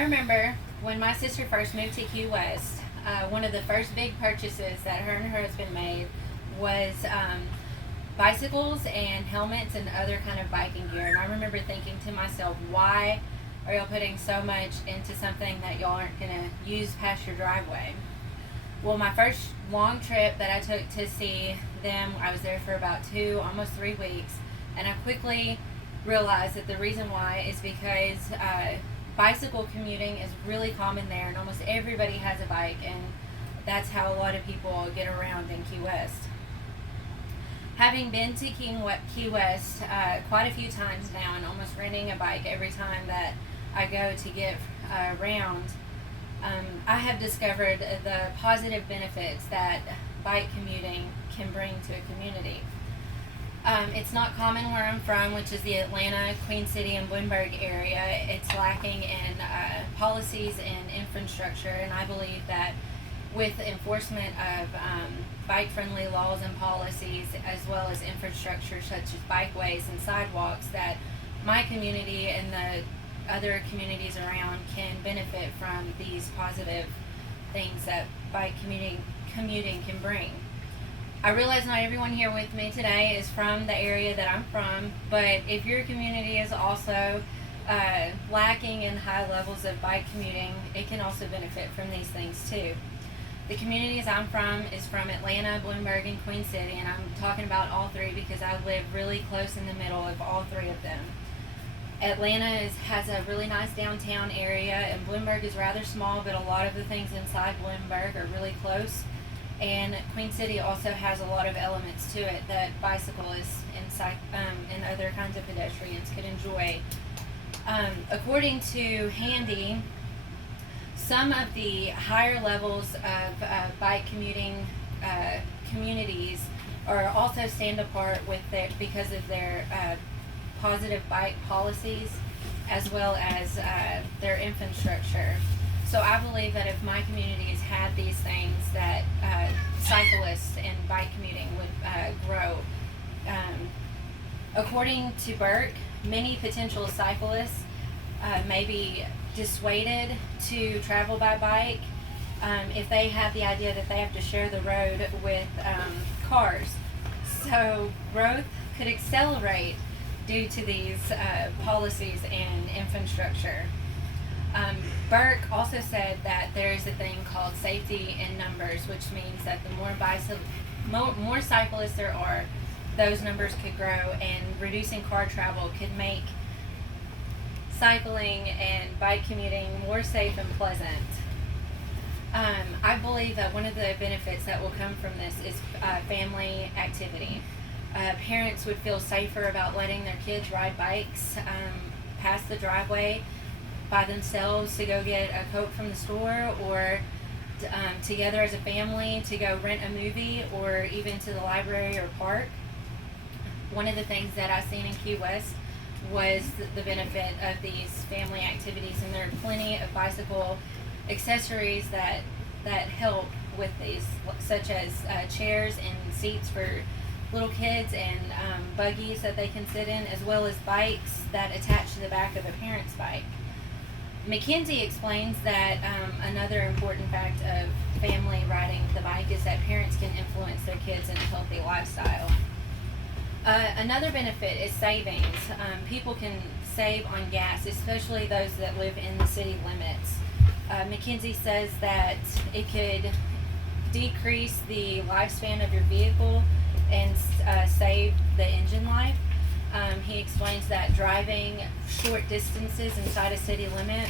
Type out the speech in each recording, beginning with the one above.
I remember when my sister first moved to Key West, one of the first big purchases that her and her husband made was bicycles and helmets and other kind of biking gear. And I remember thinking to myself, why are y'all putting so much into something that y'all aren't going to use past your driveway? Well, my first long trip that I took to see them, I was there for about 2, almost 3 weeks, and I quickly realized that the reason why is because bicycle commuting is really common there, and almost everybody has a bike, and that's how a lot of people get around in Key West. Having been to Key West quite a few times now, and almost renting a bike every time that I go to get around, I have discovered the positive benefits that bike commuting can bring to a community. It's not common where I'm from, which is the Atlanta, Queen City, and Bloomberg area. It's lacking in policies and infrastructure, and I believe that with enforcement of bike-friendly laws and policies, as well as infrastructure such as bikeways and sidewalks, that my community and the other communities around can benefit from these positive things that bike commuting can bring. I realize not everyone here with me today is from the area that I'm from, but if your community is also lacking in high levels of bike commuting, it can also benefit from these things too. The communities I'm from is from Atlanta, Bloomberg, and Queen City, and I'm talking about all three because I live really close in the middle of all three of them. Atlanta has a really nice downtown area, and Bloomberg is rather small, but a lot of the things inside Bloomberg are really close. And Queen City also has a lot of elements to it that bicyclists and other kinds of pedestrians could enjoy. According to Handy, some of the higher levels of bike commuting communities are also stand apart because of their positive bike policies, as well as their infrastructure. So I believe that if my communities had these things, that cyclists and bike commuting would grow. According to Burke, many potential cyclists may be dissuaded to travel by bike if they have the idea that they have to share the road with cars. So growth could accelerate due to these policies and infrastructure. Burke also said that there is a thing called safety in numbers, which means that the more cyclists there are, those numbers could grow, and reducing car travel could make cycling and bike commuting more safe and pleasant. I believe that one of the benefits that will come from this is family activity. Parents would feel safer about letting their kids ride bikes past the driveway by themselves to go get a Coke from the store, or together as a family to go rent a movie, or even to the library or park. One of the things that I've seen in Key West was the benefit of these family activities, and there are plenty of bicycle accessories that help with these, such as chairs and seats for little kids, and buggies that they can sit in, as well as bikes that attach to the back of a parent's bike. McKinsey explains that another important fact of family riding the bike is that parents can influence their kids in a healthy lifestyle. Another benefit is savings. People can save on gas, especially those that live in the city limits. McKinsey says that it could decrease the lifespan of your vehicle and save the engine life. He explains that driving short distances inside a city limit,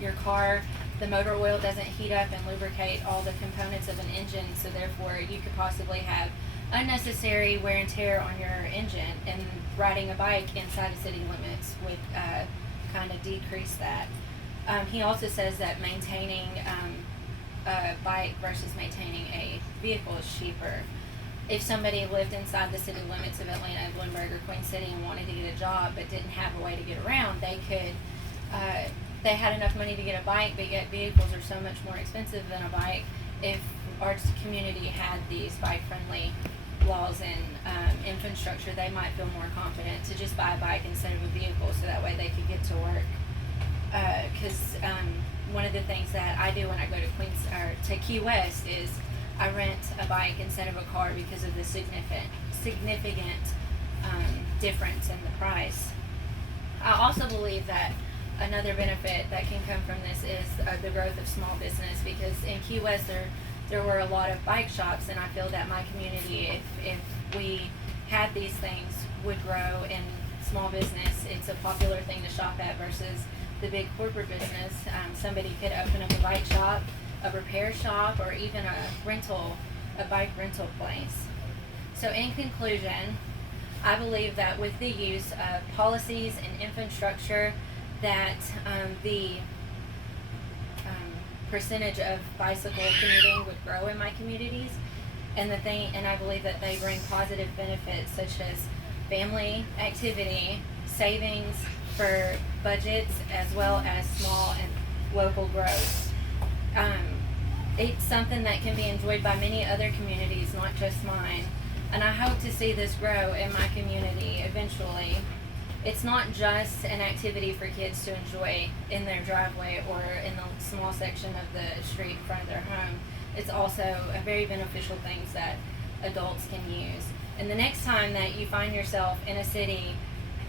your car, the motor oil doesn't heat up and lubricate all the components of an engine, so therefore you could possibly have unnecessary wear and tear on your engine, and riding a bike inside of city limits would kind of decrease that. He also says that maintaining a bike versus maintaining a vehicle is cheaper. If somebody lived inside the city limits of Atlanta, Bloomberg, or Queen City and wanted to get a job but didn't have a way to get around, they had enough money to get a bike, but yet vehicles are so much more expensive than a bike. If our community had these bike-friendly laws and infrastructure, they might feel more confident to just buy a bike instead of a vehicle, so that way they could get to work because one of the things that I do when I go to to Key West is I rent a bike instead of a car because of the significant difference in the price. I also believe that another benefit that can come from this is the growth of small business, because in Key West there were a lot of bike shops, and I feel that my community, if we had these things, would grow in small business. It's a popular thing to shop at versus the big corporate business. Somebody could open up a bike shop, a repair shop, or even a bike rental place. So in conclusion, I believe that with the use of policies and infrastructure, that the percentage of bicycle commuting would grow in my communities, and I believe that they bring positive benefits such as family activity, savings for budgets, as well as small and local growth. It's something that can be enjoyed by many other communities, not just mine. And I hope to see this grow in my community eventually. It's not just an activity for kids to enjoy in their driveway or in the small section of the street in front of their home. It's also a very beneficial thing that adults can use. And the next time that you find yourself in a city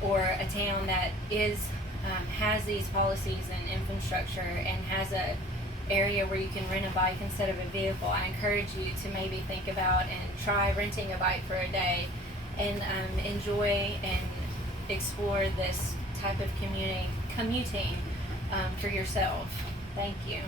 or a town that has these policies and infrastructure and has a area where you can rent a bike instead of a vehicle, I encourage you to maybe think about and try renting a bike for a day and enjoy and explore this type of commuting for yourself. Thank you.